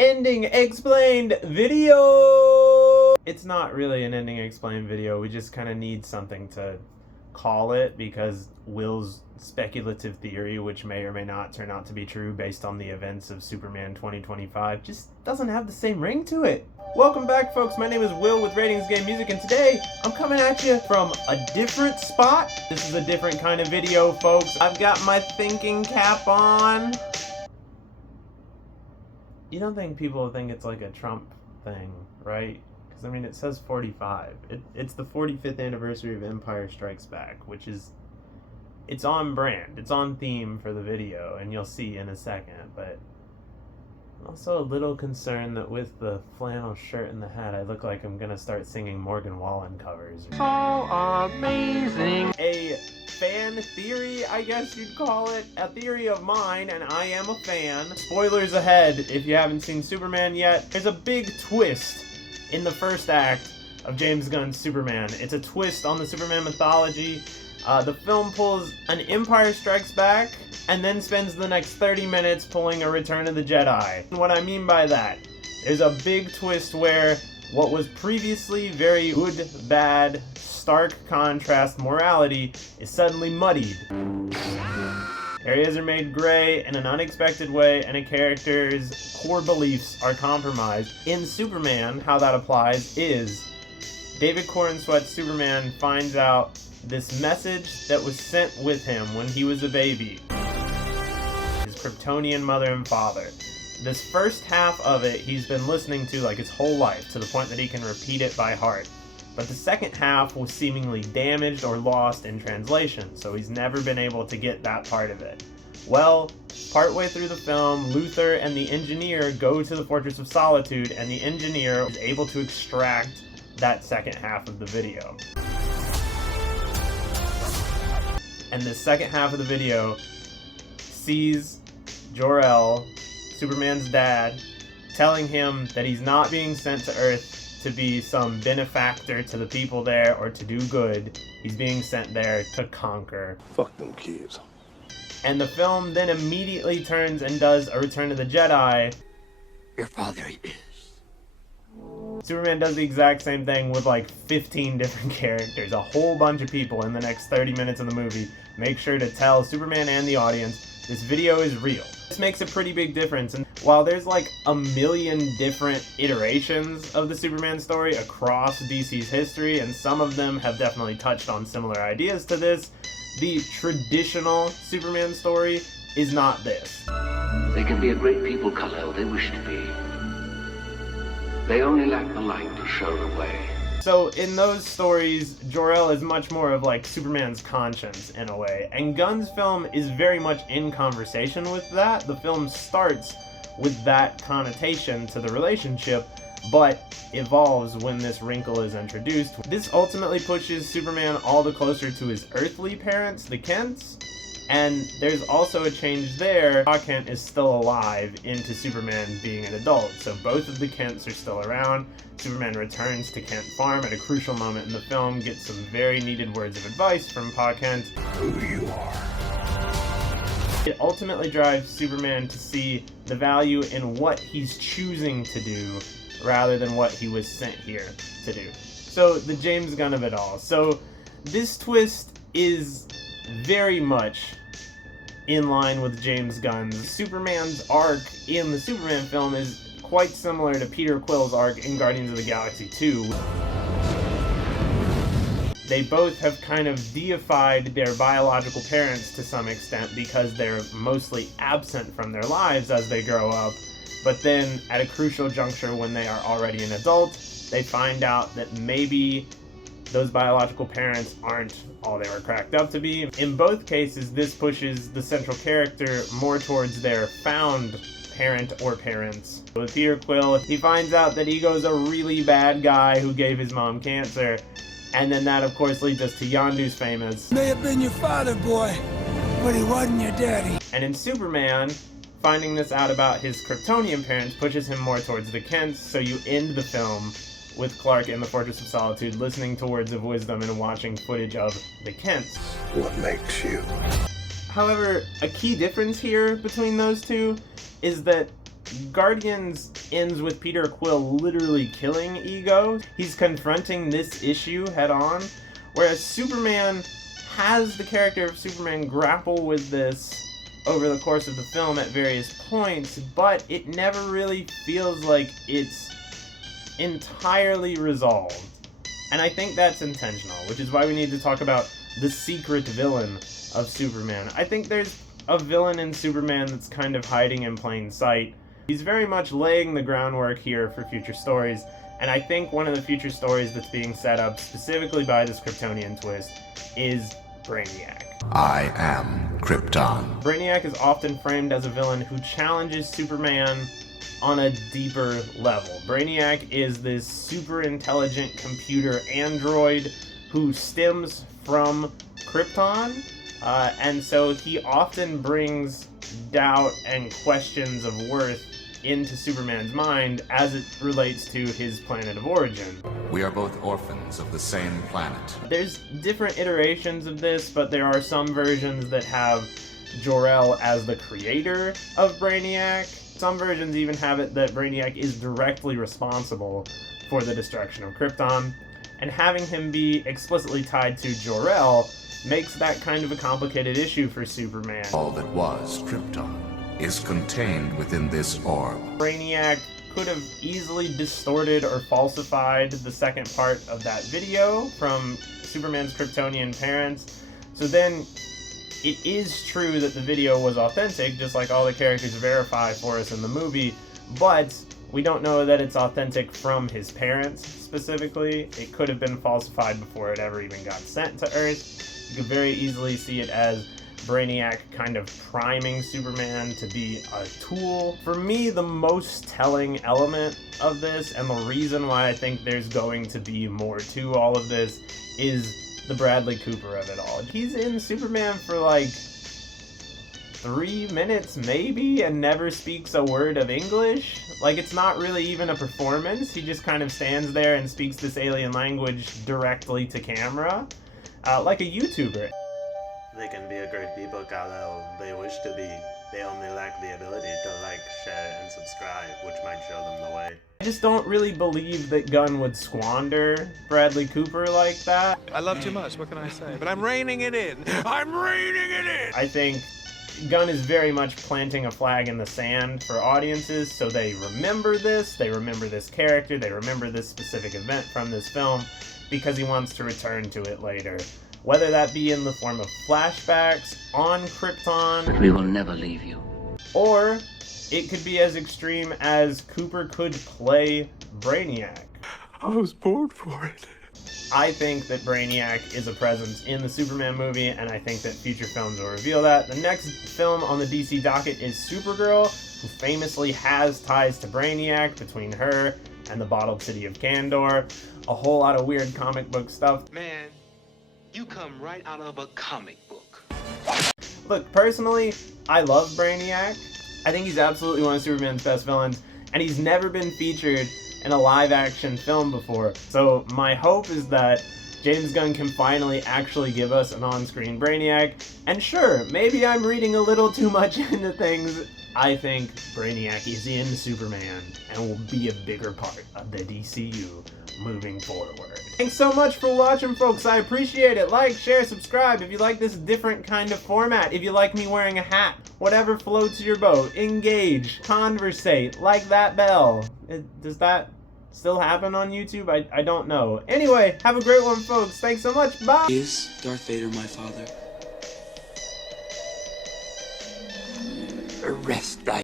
Ending explained video! It's not really an ending explained video, we just kind of need something to call it because Will's speculative theory, which may or may not turn out to be true based on the events of Superman 2025, just doesn't have the same ring to it. Welcome back, folks. My name is Will with Ratings Game Music, and today I'm coming at you from a different spot. This is a different kind of video, folks. I've got my thinking cap on. You don't think people think it's like a Trump thing, right? Because, I mean, it says 45. It's the 45th anniversary of Empire Strikes Back, which is... it's on brand. It's on theme for the video, and you'll see in a second, but... I'm also a little concerned that with the flannel shirt and the hat, I look like I'm gonna start singing Morgan Wallen covers. So amazing! A fan theory, I guess you'd call it. A theory of mine, and I am a fan. Spoilers ahead if you haven't seen Superman yet. There's a big twist in the first act of James Gunn's Superman. It's a twist on the Superman mythology. The film pulls an Empire Strikes Back and then spends the next 30 minutes pulling a Return of the Jedi. And what I mean by that, there's a big twist where what was previously very good, bad, stark contrast morality is suddenly muddied. Areas are made gray in an unexpected way, and a character's core beliefs are compromised. In Superman, how that applies is David Corenswet's Superman finds out this message that was sent with him when he was a baby. His Kryptonian mother and father. This first half of it he's been listening to like his whole life, to the point that he can repeat it by heart. But the second half was seemingly damaged or lost in translation, so he's never been able to get that part of it. Well, partway through the film, Luther and the engineer go to the Fortress of Solitude, and the engineer is able to extract that second half of the video. And the second half of the video sees Jor-El, Superman's dad, telling him that he's not being sent to Earth to be some benefactor to the people there or to do good. He's being sent there to conquer. Fuck them kids. And the film then immediately turns and does a Return of the Jedi. Your father is. Superman does the exact same thing with like 15 different characters, a whole bunch of people in the next 30 minutes of the movie. Make sure to tell Superman and the audience, this video is real. This makes a pretty big difference, and while there's like a million different iterations of the Superman story across DC's history, and some of them have definitely touched on similar ideas to this, the traditional Superman story is not this. They can be a great people, Kal-El, they wish to be. They only lack the light to show the way. So in those stories, Jor-El is much more of like Superman's conscience in a way, and Gunn's film is very much in conversation with that. The film starts with that connotation to the relationship, but evolves when this wrinkle is introduced. This ultimately pushes Superman all the closer to his earthly parents, the Kents, and there's also a change there. Pa Kent is still alive into Superman being an adult, so both of the Kents are still around. Superman returns to Kent Farm at a crucial moment in the film, gets some very needed words of advice from Pa Kent. Who you are. It ultimately drives Superman to see the value in what he's choosing to do rather than what he was sent here to do. So the James Gunn of it all. So this twist is very much in line with James Gunn's. Superman's arc in the Superman film is quite similar to Peter Quill's arc in Guardians of the Galaxy 2. They both have kind of deified their biological parents to some extent because they're mostly absent from their lives as they grow up, but then at a crucial juncture when they are already an adult, they find out that maybe those biological parents aren't all they were cracked up to be. In both cases, this pushes the central character more towards their found parent or parents. With Peter Quill, he finds out that Ego's a really bad guy who gave his mom cancer, and then that of course leads us to Yondu's famous, "May have been your father, boy, but he wasn't your daddy." And in Superman, finding this out about his Kryptonian parents pushes him more towards the Kents, so you end the film with Clark in the Fortress of Solitude listening to words of wisdom and watching footage of the Kents. What makes you? However, a key difference here between those two is that Guardians ends with Peter Quill literally killing Ego. He's confronting this issue head on, whereas Superman has the character of Superman grapple with this over the course of the film at various points, but it never really feels like it's entirely resolved. And I think that's intentional, which is why we need to talk about the secret villain of Superman. I think there's a villain in Superman that's kind of hiding in plain sight. He's very much laying the groundwork here for future stories, and I think one of the future stories that's being set up specifically by this Kryptonian twist is Brainiac. I am Krypton. Brainiac is often framed as a villain who challenges Superman on a deeper level. Brainiac is this super intelligent computer android who stems from Krypton, and so he often brings doubt and questions of worth into Superman's mind as it relates to his planet of origin. We are both orphans of the same planet. There's different iterations of this, but there are some versions that have Jor-El as the creator of Brainiac. Some versions even have it that Brainiac is directly responsible for the destruction of Krypton, and having him be explicitly tied to Jor-El makes that kind of a complicated issue for Superman. All that was Krypton is contained within this orb. Brainiac could have easily distorted or falsified the second part of that video from Superman's Kryptonian parents, so then it is true that the video was authentic, just like all the characters verify for us in the movie, but we don't know that it's authentic from his parents specifically. It could have been falsified before it ever even got sent to Earth. You could very easily see it as Brainiac kind of priming Superman to be a tool. For me, the most telling element of this, and the reason why I think there's going to be more to all of this, is the Bradley Cooper of it all. He's in Superman for like 3 minutes maybe and never speaks a word of English. Like, it's not really even a performance. He just kind of stands there and speaks this alien language directly to camera, like a YouTuber. They can be a great people, Kal-El. They wish to be. They only lack the ability to like, share, and subscribe, which might show them the way. I just don't really believe that Gunn would squander Bradley Cooper like that. I love too much, what can I say? But I'm reining it in. I'm reining it in! I think Gunn is very much planting a flag in the sand for audiences, so they remember this character, they remember this specific event from this film, because he wants to return to it later. Whether that be in the form of flashbacks on Krypton, We will never leave you. or it could be as extreme as Cooper could play Brainiac. I was born for it. I think that Brainiac is a presence in the Superman movie, and I think that future films will reveal that. The next film on the DC docket is Supergirl, who famously has ties to Brainiac between her and the bottled city of Kandor. A whole lot of weird comic book stuff. Man, you come right out of a comic book. Look, personally, I love Brainiac. I think he's absolutely one of Superman's best villains, and he's never been featured in a live-action film before. So my hope is that James Gunn can finally actually give us an on-screen Brainiac. And sure, maybe I'm reading a little too much into things. I think Brainiac is in Superman and will be a bigger part of the DCU moving forward. Thanks so much for watching, folks. I appreciate it. Like, share, subscribe if you like this different kind of format. If you like me wearing a hat, whatever floats your boat. Engage, conversate, like that bell. Does that still happen on YouTube? I don't know. Anyway, have a great one, folks. Thanks so much. Bye. Is Darth Vader my father? Arrest thy